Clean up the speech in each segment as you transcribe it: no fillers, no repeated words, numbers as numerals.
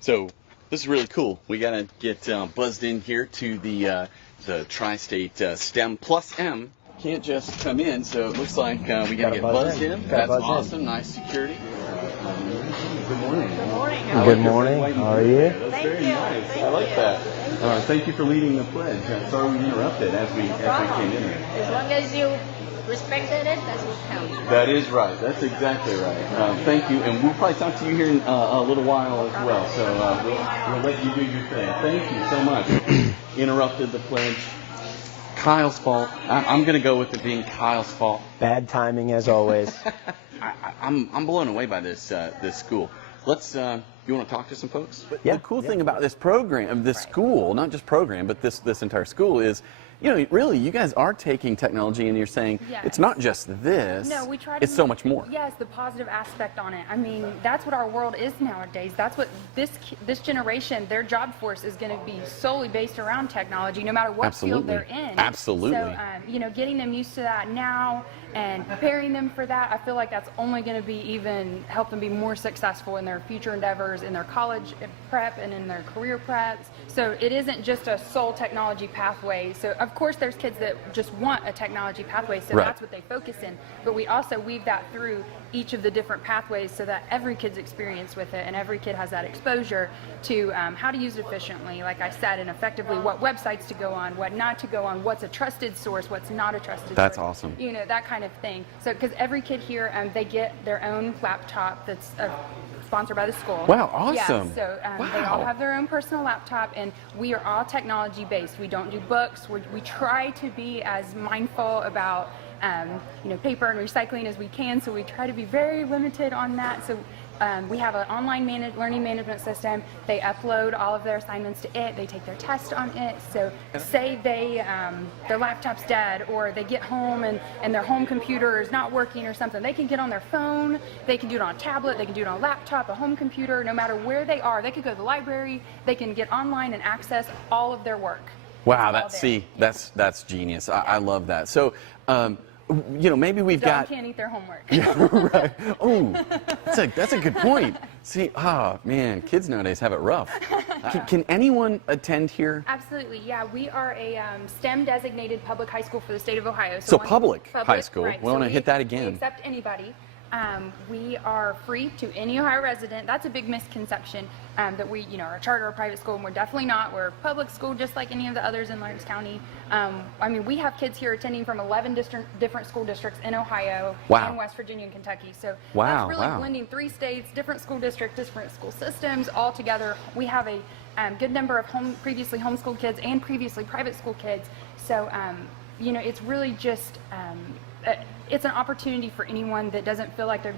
So this is really cool. We gotta get buzzed in here to the Tri-State STEM+M. Can't just come in, so it looks like we gotta get buzzed in. That's awesome. Nice security. Good morning. Good morning. Good morning. How are you? That's very nice. I like that. Thank you for leading the pledge. Sorry we interrupted as we came in here. As long as you respected it, that's what counts. That is right. That's exactly right. Thank you, and we'll probably talk to you here in a little while as well. So we'll let you do your thing. Thank you so much. Interrupted the pledge. Kyle's fault. I'm going to go with it being Kyle's fault. Bad timing as always. I'm blown away by this school. Let's. You want to talk to some folks? Yeah. The cool thing about this program, this school, not just program, but this entire school is, you know, really, you guys are taking technology and you're saying it's not just this. No, we try to. It's so much more. Yes, the positive aspect on it. I mean, that's what our world is nowadays. That's what this generation, their job force is going to be solely based around technology, no matter what field they're in. Absolutely. So, you know, getting them used to that now and preparing them for that, I feel like that's only going to be even help them be more successful in their future endeavors, in their college prep and in their career preps. So it isn't just a sole technology pathway. So of course there's kids that just want a technology pathway, so that's what they focus in. But we also weave that through each of the different pathways so that every kid's experience with it and every kid has that exposure to how to use it efficiently, like I said, and effectively what websites to go on, what not to go on, what's a trusted source, what's not a trusted source. That's awesome. You know, that kind of thing. So because every kid here, they get their own laptop that's sponsored by the school. Wow, awesome. Yeah, so they all have their own personal laptop, and we are all technology based. We don't do books. We try to be as mindful about you know, paper and recycling as we can, so we try to be very limited on that. So we have an online learning management system. They upload all of their assignments to it. They take their test on it. So say their laptop's dead, or they get home and their home computer is not working or something, they can get on their phone, they can do it on a tablet, they can do it on a laptop, a home computer, no matter where they are. They could go to the library, they can get online and access all of their work. Wow, that's genius. I love that. So, you know, maybe we've got. Can't eat their homework. Yeah, right. Oh, that's a good point. See, man, kids nowadays have it rough. Can anyone attend here? Absolutely, yeah. We are a STEM designated public high school for the state of Ohio. So public high school. Right. We want to hit that again. We accept anybody. We are free to any Ohio resident. That's a big misconception, that we, you know, are a charter or private school, and we're definitely not. We're a public school just like any of the others in Lawrence County. I mean, we have kids here attending from 11 different school districts in Ohio and West Virginia and Kentucky. So that's really blending 3 states, different school districts, different school systems all together. We have a good number of previously homeschooled kids and previously private school kids. So, you know, it's really just it's an opportunity for anyone that doesn't feel like they're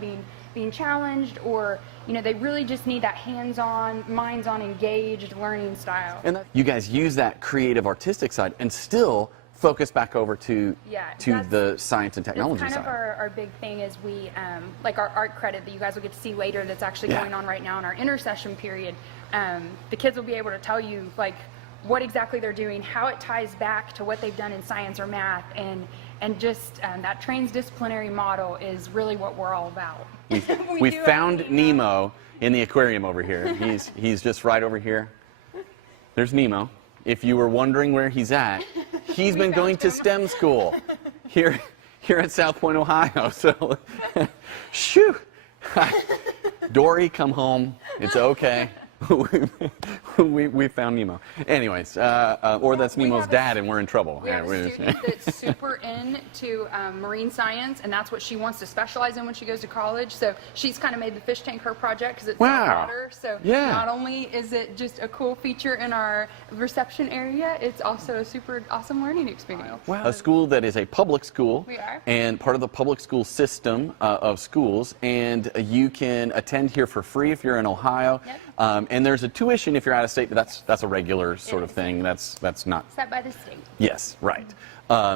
being challenged, or, you know, they really just need that hands-on, minds-on, engaged learning style. And you guys use that creative, artistic side and still focus back over to the science and technology side. That's kind of our big thing is we, like our art credit that you guys will get to see later that's actually going on right now in our intersession period. The kids will be able to tell you, like, what exactly they're doing, how it ties back to what they've done in science or math, and just that transdisciplinary model is really what we're all about. We found Nemo in the aquarium over here. He's just right over here. There's Nemo. If you were wondering where he's at, he's been going to STEM school here at South Point, Ohio. So, shoo! Dory, come home. It's okay. we found Nemo. Anyways, or that's Nemo's dad, and we're in trouble. We have a student that's super into marine science, and that's what she wants to specialize in when she goes to college. So she's kind of made the fish tank her project because it's water. So not only is it just a cool feature in our reception area, it's also a super awesome learning experience. Wow. A school that is a public school. We are. And part of the public school system of schools, and you can attend here for free if you're in Ohio. Yep. And there's a tuition if you're out of state, but that's a regular sort of thing. That's not set by the state. Yes, right.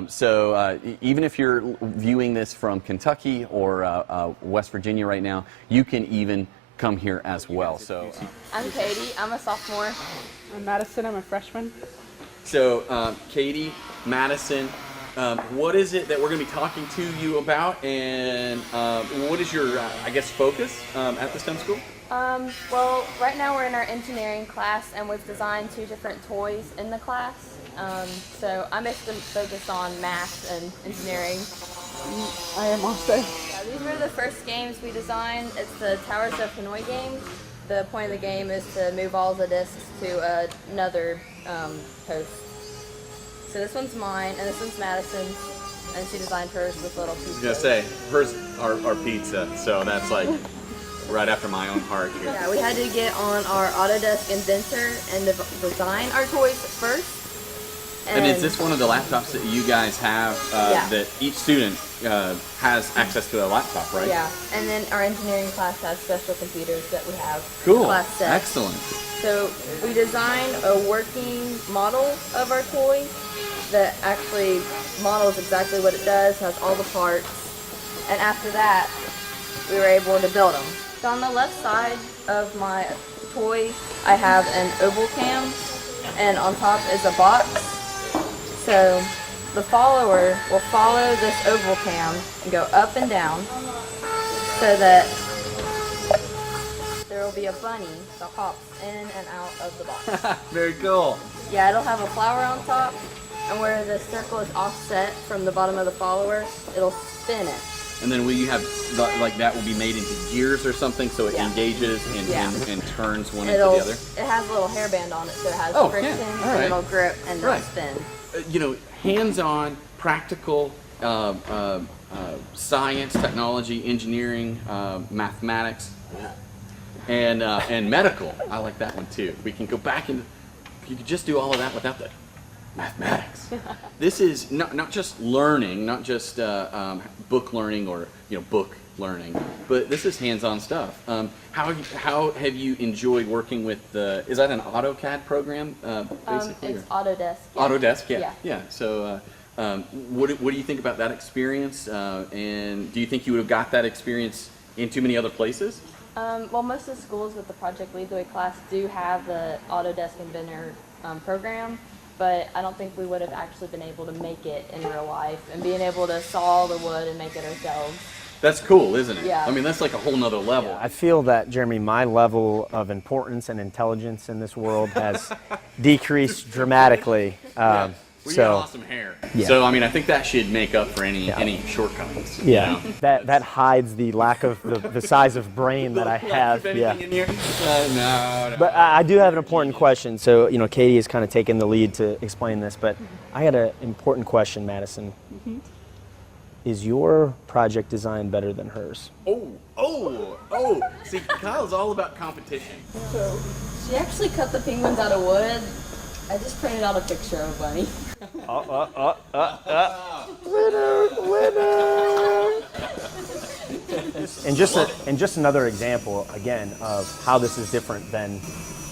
So even if you're viewing this from Kentucky or West Virginia right now, you can even come here as well. So I'm Katie. I'm a sophomore. I'm Madison. I'm a freshman. So Katie, Madison, what is it that we're going to be talking to you about, and what is your, I guess, focus at the STEM school? Well, right now we're in our engineering class, and we've designed 2 different toys in the class. So I'm basically focused on math and engineering. I am also. Yeah, these were the first games we designed. It's the Towers of Hanoi game. The point of the game is to move all the discs to another post. So this one's mine, and this one's Madison's, and she designed hers with little pieces. I was gonna say, hers are pizza, so that's like right after my own heart here. Yeah, we had to get on our Autodesk Inventor and design our toys first. And is this one of the laptops that you guys have Yeah. that each student has access to a laptop, right? Yeah, and then our engineering class has special computers that we have. Cool. Class set. Excellent. So we designed a working model of our toy that actually models exactly what it does, has all the parts, and after that, we were able to build them. So on the left side of my toy, I have an oval cam, and on top is a box. So the follower will follow this oval cam and go up and down so that there will be a bunny that hops in and out of the box. Very cool. Yeah, it'll have a flower on top, and where the circle is offset from the bottom of the follower, it'll spin it. And then will you have, like that will be made into gears or something so it Yeah. engages and, Yeah. and turns one into the other? It has a little hairband on it, so it has Oh, friction, yeah. All and right. it'll grip and it'll Right. spin. You know, hands-on, practical science, technology, engineering, mathematics, and medical. I like that one too. We can go back and you could just do all of that without the mathematics. This is not just learning, not just book learning or book learning, but this is hands-on stuff. How have you enjoyed working with the? Is that an AutoCAD program? Basically, It's or? Autodesk. Yeah. Autodesk, yeah. Yeah. So, what do you think about that experience? And do you think you would have got that experience in too many other places? Well, most of the schools with the Project Lead the Way class do have the Autodesk Inventor program, but I don't think we would have actually been able to make it in real life and being able to saw the wood and make it ourselves. That's cool, isn't it? Yeah. I mean, that's like a whole nother level. I feel that, Jeremy, my level of importance and intelligence in this world has decreased dramatically. Well, you got So, awesome hair. Yeah. So, I mean, I think that should make up for any shortcomings. you yeah, know? that hides the lack of the size of brain that I have. If Yeah. anything in here? No. But I do have an important question. So, Katie has kind of taken the lead to explain this, but I got an important question, Madison. Is your project design better than hers? Oh. See, Kyle's all about competition. She actually cut the penguins out of wood. I just printed out a picture of a bunny. Winner! And just another example, again, of how this is different than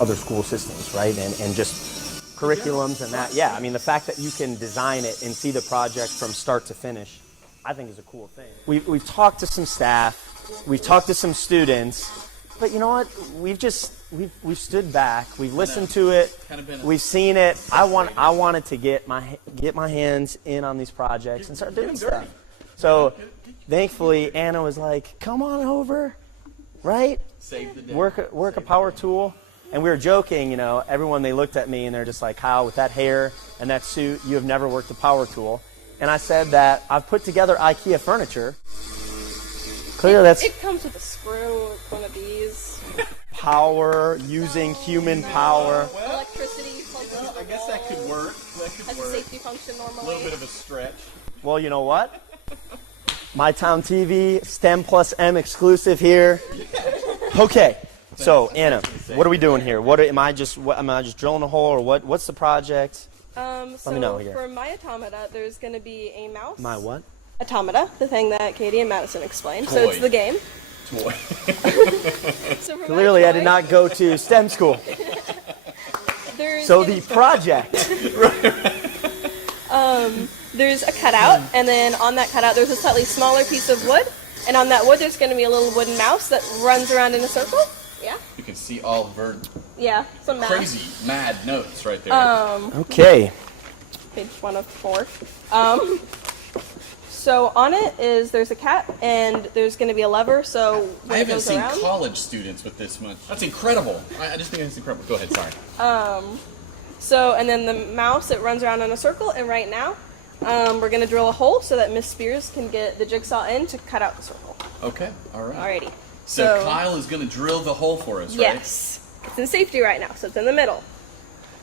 other school systems, right? And just curriculums and that. Yeah, I mean, the fact that you can design it and see the project from start to finish, I think is a cool thing. We've talked to some staff, we've talked to some students, but you know what? We've stood back, we've listened to it, we've seen it. I wanted to get my hands in on these projects and start doing stuff. So thankfully Anna was like, come on over, right? Save the day. Work a power tool. And we were joking, everyone, they looked at me and they're just like, Kyle, with that hair and that suit, you have never worked a power tool. And I said that I've put together IKEA furniture. Clearly that's It comes with a screw, one of these. power, using human power. Electricity plugs into the I guess that could work. Has a safety function normally. of a stretch. Well, you know what? MyTown TV, STEM+M exclusive here. Okay, so Anna, what are we doing here? Am I just drilling a hole, or what's the project? So me know here. for my automata, there's going to be a mouse. My what? Automata, the thing that Katie and Madison explained. So it's Toy. the game. Toy. So for Clearly, my I did toy, not go to STEM school. There's So the project. there's a cutout, and then on that cutout there's a slightly smaller piece of wood, and on that wood there's going to be a little wooden mouse that runs around in a circle. Yeah. You can see all Yeah. Some math. crazy, mad notes right there. Okay. Page 1 of 4. So on it there's a cat and there's going to be a lever. So when I it haven't goes seen around, college students with this much. That's incredible. I just think that's incredible. Go ahead, sorry. So, and then the mouse, it runs around in a circle, and right now, we're going to drill a hole so that Miss Spears can get the jigsaw in to cut out the circle. Okay, all right. Alrighty. So Kyle is going to drill the hole for us, right? Yes. It's in safety right now, so it's in the middle.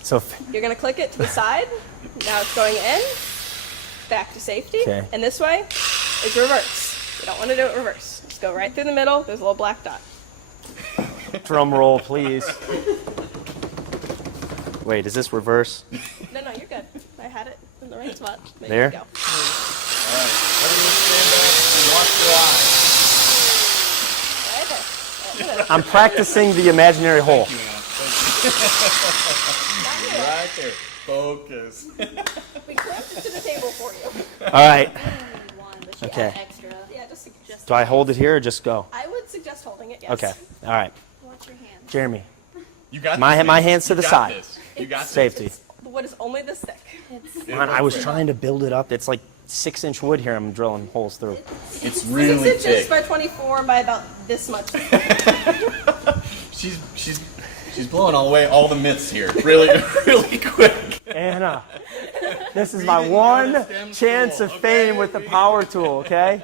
So You're going to click it to the side. Now it's going in, back to safety. Okay. And this way is reverse. You don't want to do it reverse. Just go right through the middle. There's a little black dot. drum roll, please. Wait, is this reverse? No, you're good. I had it in the right spot. There? You go. All right. Everyone stand up and watch your eyes. Right there. I'm practicing the imaginary hole. Right there. Focus. We clamped it to the table for you. All right. One, but she Okay. added extra. Yeah, just Do I hold it here or just go? I would suggest holding it, yes. Okay. All right. Watch your hands. Jeremy, You got My- this, my man. hands to You the got side. this. You got this. safety. The wood is only this thick. Man, I was trying to build it up. It's like 6-inch wood here I'm drilling holes through. It's really 6 inches thick. by 24 by about this much. She's blowing away all the myths here. Really, really quick. Anna, this is my didn't go to one STEM chance school, of fame with the power tool, okay?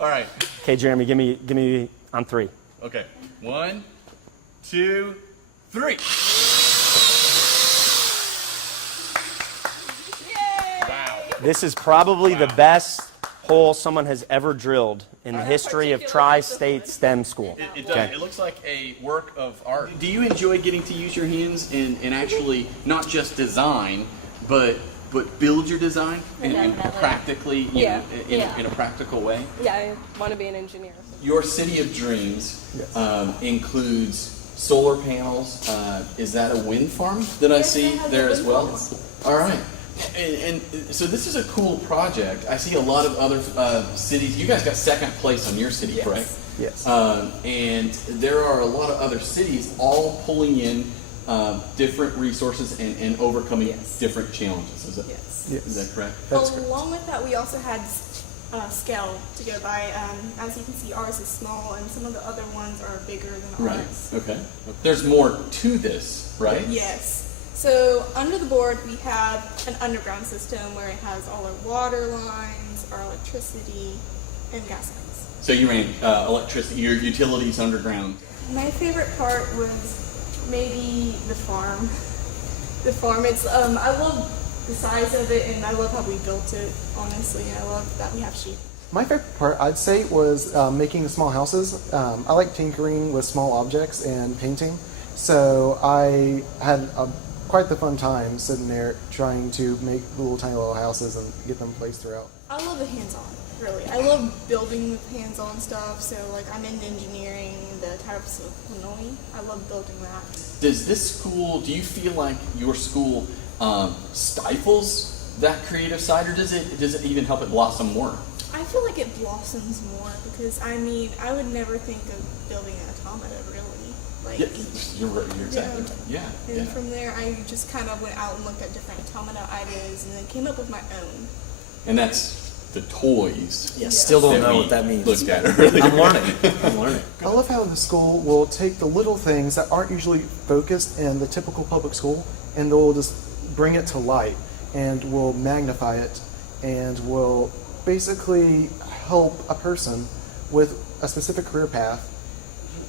All right. Okay, Jeremy, give me on 3. Okay. 1, 2, 3. Wow. This is probably the best hole someone has ever drilled in the history of Tri-State STEM School. It does. It looks like a work of art. Do you enjoy getting to use your hands and actually not just design, but build your design and Definitely. practically, Yeah. in a practical way? Yeah, I want to be an engineer. Your city of dreams includes solar panels. Is that a wind farm that I see it has there a as wind well? farm. All right. And so this is a cool project. I see a lot of other cities. You guys got second place on your city, correct? Yes. And there are a lot of other cities all pulling in different resources and overcoming different challenges. Is that correct? Along with that, we also had scale to go by. As you can see, ours is small, and some of the other ones are bigger than Right. ours. Okay. There's more to this, right? Yes. So under the board, we have an underground system where it has all our water lines, our electricity, and gas lines. So you ran electricity, your utilities underground. My favorite part was maybe the farm. The farm. It's I love the size of it, and I love how we built it. Honestly, and I love that we have sheep. My favorite part, I'd say, was making the small houses. I like tinkering with small objects and painting, so I had quite the fun time sitting there trying to make tiny little houses and get them placed throughout. I love the hands-on, really. I love building with hands-on stuff, so like I'm in engineering, the types of Illinois. I love building that. Does this school, do you feel like your school stifles that creative side, or does it even help it blossom more? I feel like it blossoms more because, I mean, I would never think of building an automata, really. Like, Yeah, you're right. You're exactly right. Yeah. And Yeah. from there, I just kind of went out and looked at different automata ideas and then came up with my own. And that's the toys. Yes, still don't know we what that means. Looked at earlier. I'm learning. I'm learning. I love how the school will take the little things that aren't usually focused in the typical public school, and they'll just bring it to light and will magnify it and will basically help a person with a specific career path.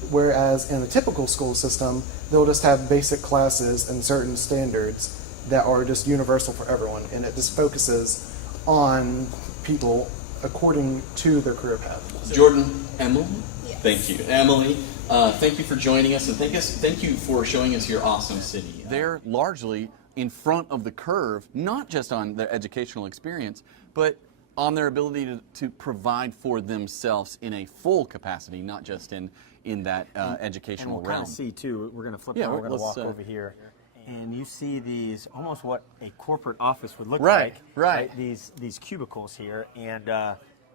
Whereas in the typical school system, they'll just have basic classes and certain standards that are just universal for everyone, and it just focuses on people according to their career path. Jordan, Emily, Yes. thank you. Emily, thank you for joining us, and thank you for showing us your awesome city. They're largely in front of the curve, not just on their educational experience, but on their ability to provide for themselves in a full capacity, not just in that And educational we'll realm. kind of see too. We're going to flip. Yeah, We're going to let's, walk over here, and you see these almost what a corporate office would look Right, like. right. These cubicles here, and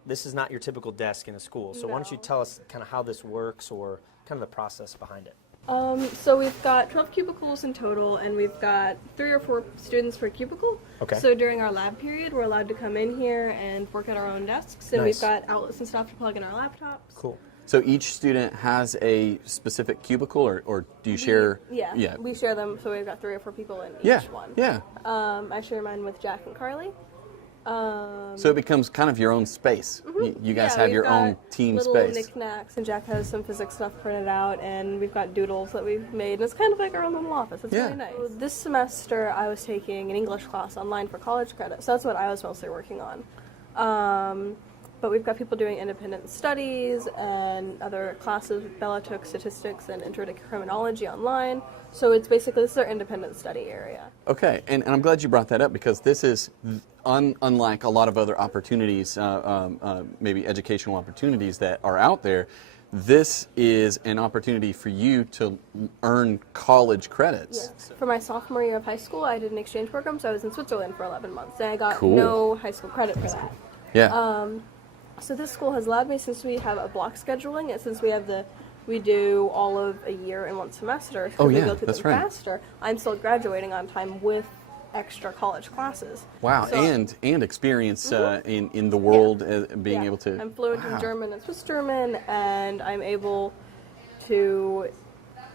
this is not your typical desk in a school. So why don't you tell us kind of how this works, or kind of the process behind it? So we've got 12 cubicles in total, and we've got 3 or 4 students per cubicle. Okay. So during our lab period, we're allowed to come in here and work at our own desks, and Nice. we've got outlets and stuff to plug in our laptops. Cool. So each student has a specific cubicle, or do you share? Yeah, we share them, so we've got 3 or 4 people in Yeah. each one. Yeah. I share mine with Jack and Carly. So it becomes kind of your own space. You guys have we've your own got team little space. knickknacks, and Jack has some physics stuff printed out, and we've got doodles that we've made, and it's kind of like our own little office. It's Yeah. really nice. This semester, I was taking an English class online for college credit, so that's what I was mostly working on. But we've got people doing independent studies and other classes. Bella took statistics and intro to criminology online. So it's basically, this is our independent study area. Okay, and I'm glad you brought that up, because this is unlike a lot of other opportunities, maybe educational opportunities that are out there. This is an opportunity for you to earn college credits. Yes. For my sophomore year of high school, I did an exchange program, so I was in Switzerland for 11 months, and I got Cool. no high school credit for that. Yeah. So this school has allowed me, since we have a block scheduling, and since we do all of a year in one semester, so Oh, we yeah, go through that's them right. faster, I'm still graduating on time with extra college classes. Wow, So- and experience in the world, being Yeah. able to. I'm fluent in German and Swiss German, and I'm able to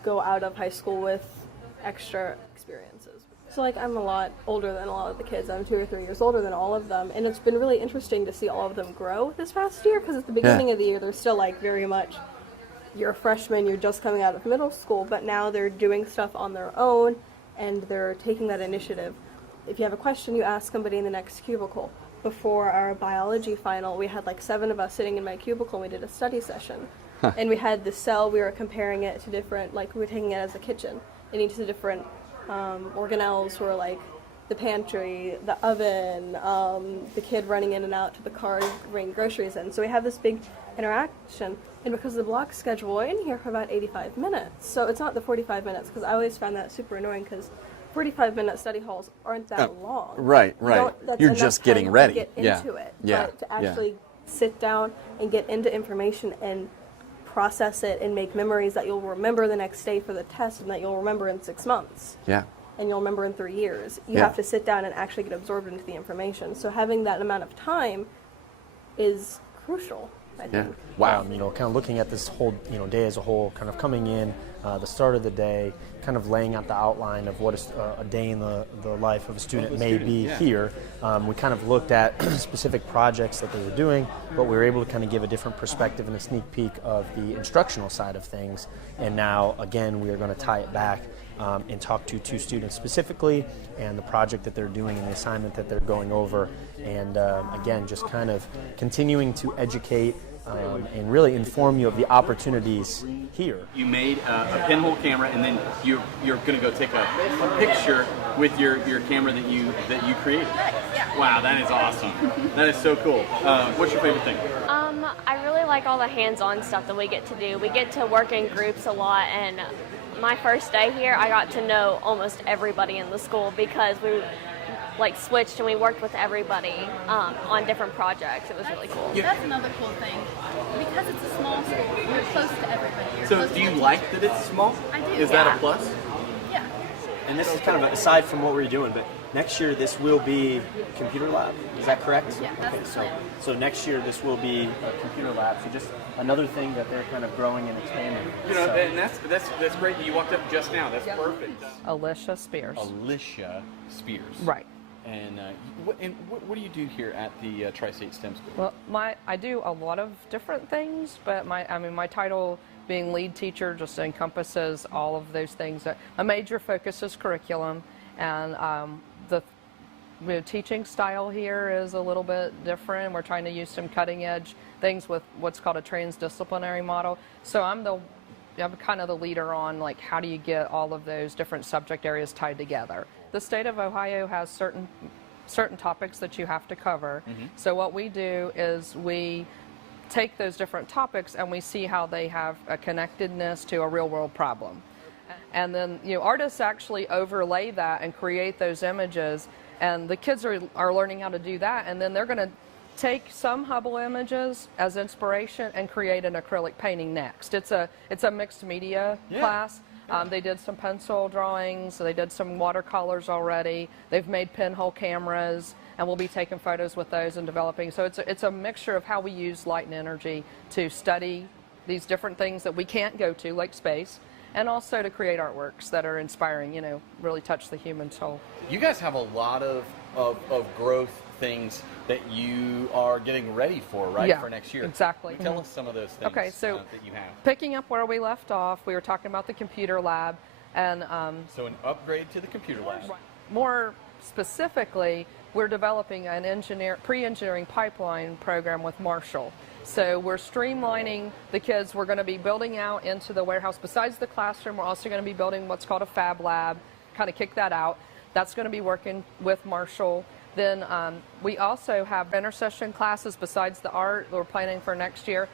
go out of high school with extra experiences. So like, I'm a lot older than a lot of the kids. I'm 2 or 3 years older than all of them, and it's been really interesting to see all of them grow this past year, because at the beginning of the year they're still like very much, you're a freshman, you're just coming out of middle school, but now they're doing stuff on their own and they're taking that initiative. If you have a question, you ask somebody in the next cubicle. Before our biology final, we had like 7 of us sitting in my cubicle, and we did a study session. And we had the cell, we were comparing it to different, like we were taking it as a kitchen, and each of the different organelles were like the pantry, the oven, the kid running in and out to the car to bring groceries in. So we have this big interaction, and because of the block schedule, we're in here for about 85 minutes. So it's not the 45 minutes, because I always found that super annoying, because 45-minute study halls aren't that long. Right. That's You're enough just time getting to ready. get into it. Yeah. But to actually sit down and get into information and process it and make memories that you'll remember the next day for the test, and that you'll remember in 6 months. Yeah. And you'll remember in 3 years. You Yeah. have to sit down and actually get absorbed into the information. So having that amount of time is crucial, I think. Wow. Kind of looking at this whole, day as a whole, kind of coming in, the start of the day, kind of laying out the outline of what a day in the life of a student may be here. We kind of looked at specific projects that they were doing, but we were able to kind of give a different perspective and a sneak peek of the instructional side of things. And now, again, we are going to tie it back and talk to 2 students specifically, and the project that they're doing and the assignment that they're going over. And again, just kind of continuing to educate and really inform you of the opportunities here. You made a pinhole camera, and then you're going to go take a picture with your camera that you created. Yeah. Wow, that is awesome. That is so cool. What's your favorite thing? I really like all the hands-on stuff that we get to do. We get to work in groups a lot, and my first day here, I got to know almost everybody in the school, because we switched and we worked with everybody on different projects. It was really cool. That's another cool thing. Because it's a small school, you're close to everybody. You're So close do to you the like teachers. that it's small? I do. Is that a plus? Yeah. And this is kind of aside from what we're doing, but next year this will be computer lab. Is that correct? Yeah, that's the plan. So next year this will be a computer lab. So just another thing that they're kind of growing and expanding. And that's great. You walked up just now. That's perfect. Alicia Spears. Alicia Spears. Right. And what do you do here at the Tri-State STEM School? Well, I do a lot of different things, but my title being lead teacher just encompasses all of those things. My major focus is curriculum, and the teaching style here is a little bit different. We're trying to use some cutting edge things with what's called a transdisciplinary model. So I'm kind of the leader on how do you get all of those different subject areas tied together. The state of Ohio has certain topics that you have to cover. So what we do is we take those different topics and we see how they have a connectedness to a real world problem. And then artists actually overlay that and create those images, and the kids are learning how to do that, and then they're going to take some Hubble images as inspiration and create an acrylic painting next. It's a mixed media class. They did some pencil drawings, they did some watercolors already, they've made pinhole cameras, and we'll be taking photos with those and developing. So it's a mixture of how we use light and energy to study these different things that we can't go to, like space, and also to create artworks that are inspiring, you know, really touch the human soul. You guys have a lot of growth things that you are getting ready for, right? Yeah, for next year. exactly. Tell us some of those things Okay, so that you have. picking up where we left off, we were talking about the computer lab, and So an upgrade to the computer lab. more specifically, we're developing an pre-engineering pipeline program with Marshall. So we're streamlining the kids. We're going to be building out into the warehouse. Besides the classroom, we're also going to be building what's called a fab lab, kind of kick that out. That's going to be working with Marshall. Then we also have intercession classes besides the art that we're planning for next year.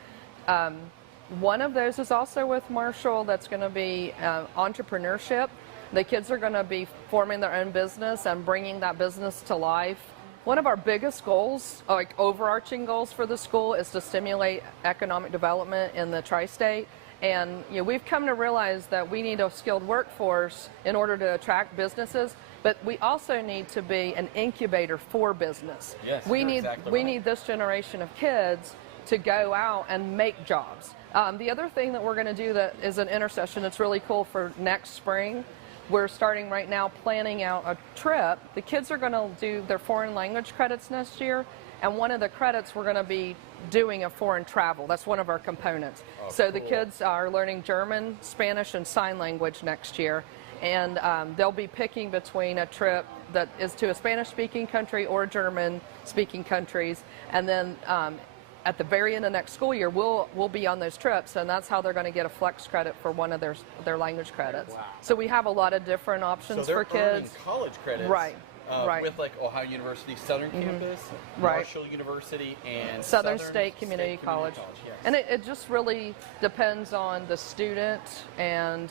One of those is also with Marshall. That's going to be entrepreneurship. The kids are going to be forming their own business and bringing that business to life. One of our biggest goals, like overarching goals for the school, is to stimulate economic development in the tri-state. And you know, we've come to realize that we need a skilled workforce in order to attract businesses, but we also need to be an incubator for business. Yes, we you're need exactly we right. need this generation of kids to go out and make jobs. The other thing that we're going to do that is an intercession that's really cool for next spring. We're starting right now planning out a trip. The kids are going to do their foreign language credits next year, and one of the credits we're going to be doing a foreign travel. That's one of our components. So the kids are learning German, Spanish, and sign language next year, and they'll be picking between a trip that is to a Spanish-speaking country or German-speaking countries, and then at the very end of next school year, we'll be on those trips, and that's how they're going to get a flex credit for one of their language credits. Wow. So we have a lot of different options So they're for earning kids. college credits, Right. Right. With like Ohio University Southern Campus, Right. Marshall University, and Southern State Community College. Yes. And it just really depends on the student and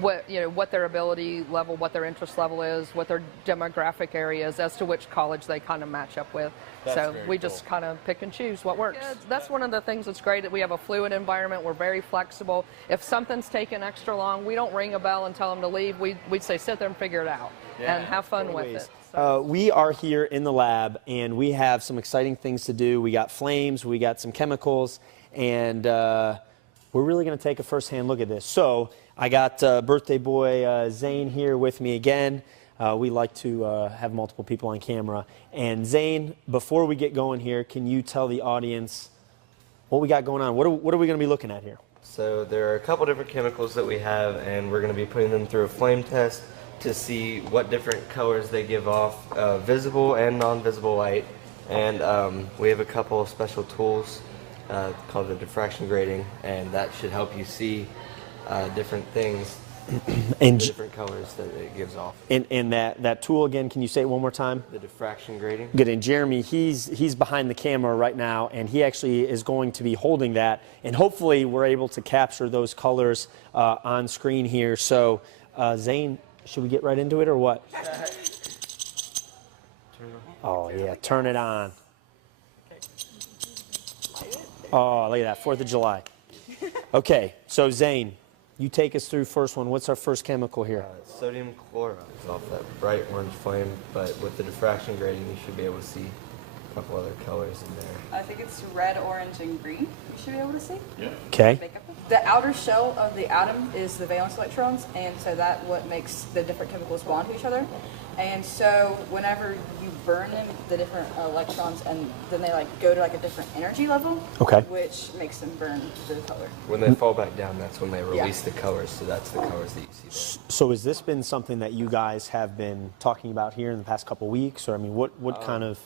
what their ability level, what their interest level is, what their demographic area is, as to which college they kind of match up with. That's so very we cool. just kind of pick and choose what works. That's one of the things that's great, that we have a fluid environment. We're very flexible. If something's taking extra long, we don't ring a bell and tell them to leave. We'd say sit there and figure it out and have fun with it. We are here in the lab, and we have some exciting things to do. We got flames, we got some chemicals, and we're really going to take a first-hand look at this. So I got birthday boy Zane here with me again. We like to have multiple people on camera. And Zane, before we get going here, can you tell the audience what we got going on? What are we going to be looking at here? So there are a couple different chemicals that we have, and we're going to be putting them through a flame test to see what different colors they give off, visible and non-visible light. And we have a couple of special tools called the diffraction grating, and that should help you see different things, and different colors that it gives off. And that tool again, can you say it one more time? The diffraction grating. Good. And Jeremy, he's behind the camera right now, and he actually is going to be holding that, and hopefully we're able to capture those colors on screen here. So Zane, should we get right into it or what? Oh yeah, turn it on. Oh, look at that, 4th of July. Okay, so Zane, you take us through first one. What's our first chemical here? Sodium chloride is off that bright orange flame, but with the diffraction grating you should be able to see a couple other colors in there. I think it's red, orange, and green you should be able to see. Yeah. Okay. The outer shell of the atom is the valence electrons, and so that's what makes the different chemicals bond to each other. And so whenever you burn them, the different electrons, and then they go to a different energy level, Okay. which makes them burn the color. When they fall back down, that's when they release the colors, so that's the colors that you see there. So has this been something that you guys have been talking about here in the past couple weeks, or I mean, what kind of?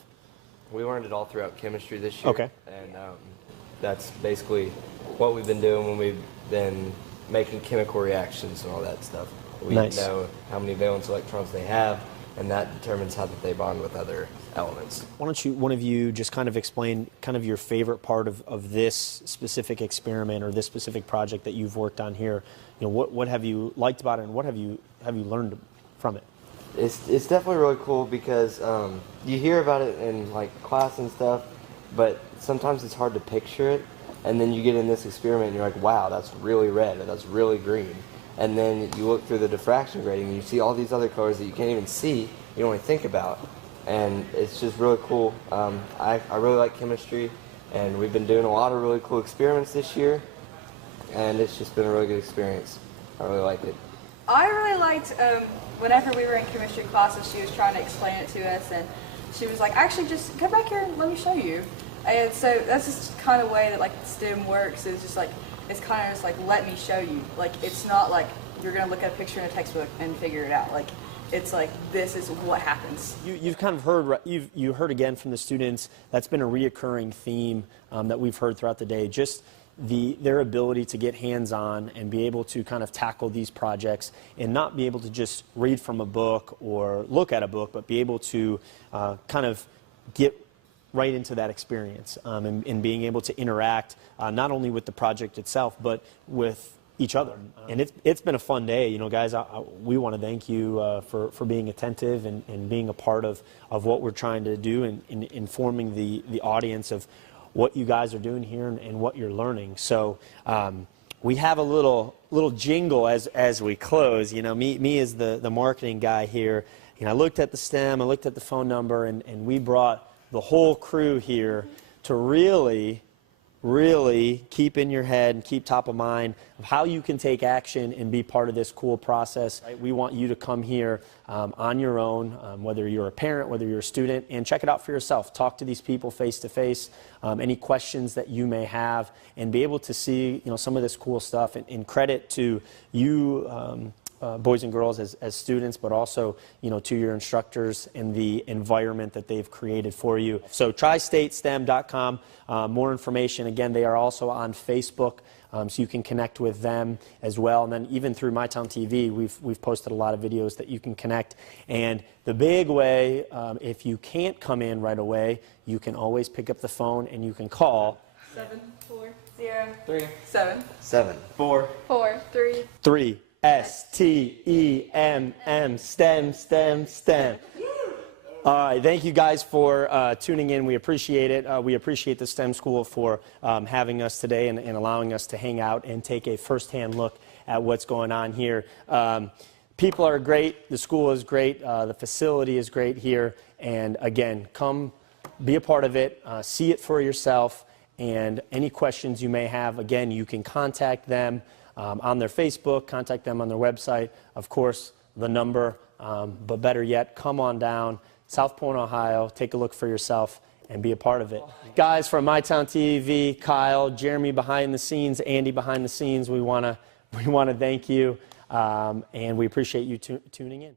We learned it all throughout chemistry this year. Okay. And that's basically what we've been doing when we've been making chemical reactions and all that stuff. We Nice. know how many valence electrons they have, and that determines how that they bond with other elements. Why don't you, one of you, just kind of explain kind of your favorite part of this specific experiment or this specific project that you've worked on here? You know, what have you liked about it, and what have you learned from it? It's definitely really cool because you hear about it in class and stuff, but sometimes it's hard to picture it. And then you get in this experiment and you're like, wow, that's really red, or that's really green. And then you look through the diffraction grating and you see all these other colors that you can't even see, you only think about. And it's just really cool. I really like chemistry, and we've been doing a lot of really cool experiments this year, and it's just been a really good experience. I really like it. I really liked whenever we were in chemistry classes, she was trying to explain it to us, and she was like, actually just come back here and let me show you. And so that's just kind of way that like STEM works. It's just like, it's kind of just like, let me show you. Like, it's not like you're going to look at a picture in a textbook and figure it out. Like, it's like, this is what happens. You've kind of heard, you heard again from the students, that's been a reoccurring theme that we've heard throughout the day. Just their ability to get hands-on and be able to kind of tackle these projects and not be able to just read from a book or look at a book, but be able to kind of get right into that experience and being able to interact not only with the project itself, but with each other. And it's been a fun day. You know, guys, we want to thank you for being attentive and being a part of what we're trying to do and informing the audience of what you guys are doing here and what you're learning. So we have a little jingle as we close. You know, me as the marketing guy here, you know, I looked at the STEM, I looked at the phone number, and we brought the whole crew here to really keep in your head and keep top of mind of how you can take action and be part of this cool process. Right? We want you to come here on your own, whether you're a parent, whether you're a student, and check it out for yourself. Talk to these people face to face, any questions that you may have, and be able to see, you know, some of this cool stuff. And credit to you, boys and girls as students, but also, you know, to your instructors and the environment that they've created for you. So tristatestem.com, more information. Again, they are also on Facebook, so you can connect with them as well. And then even through MyTown TV, we've posted a lot of videos that you can connect. And the big way, if you can't come in right away, you can always pick up the phone and you can call 740-3. STEMM, STEM. All right, thank you guys for tuning in. We appreciate it. We appreciate the STEM School for having us today and allowing us to hang out and take a firsthand look at what's going on here. People are great. The school is great. The facility is great here. And again, come be a part of it. See it for yourself. And any questions you may have, again, you can contact them on their Facebook, contact them on their website, of course, the number, but better yet, come on down, South Point, Ohio, take a look for yourself and be a part of it. Guys from MyTown TV, Kyle, Jeremy behind the scenes, Andy behind the scenes, we want to thank you, and we appreciate you tuning in.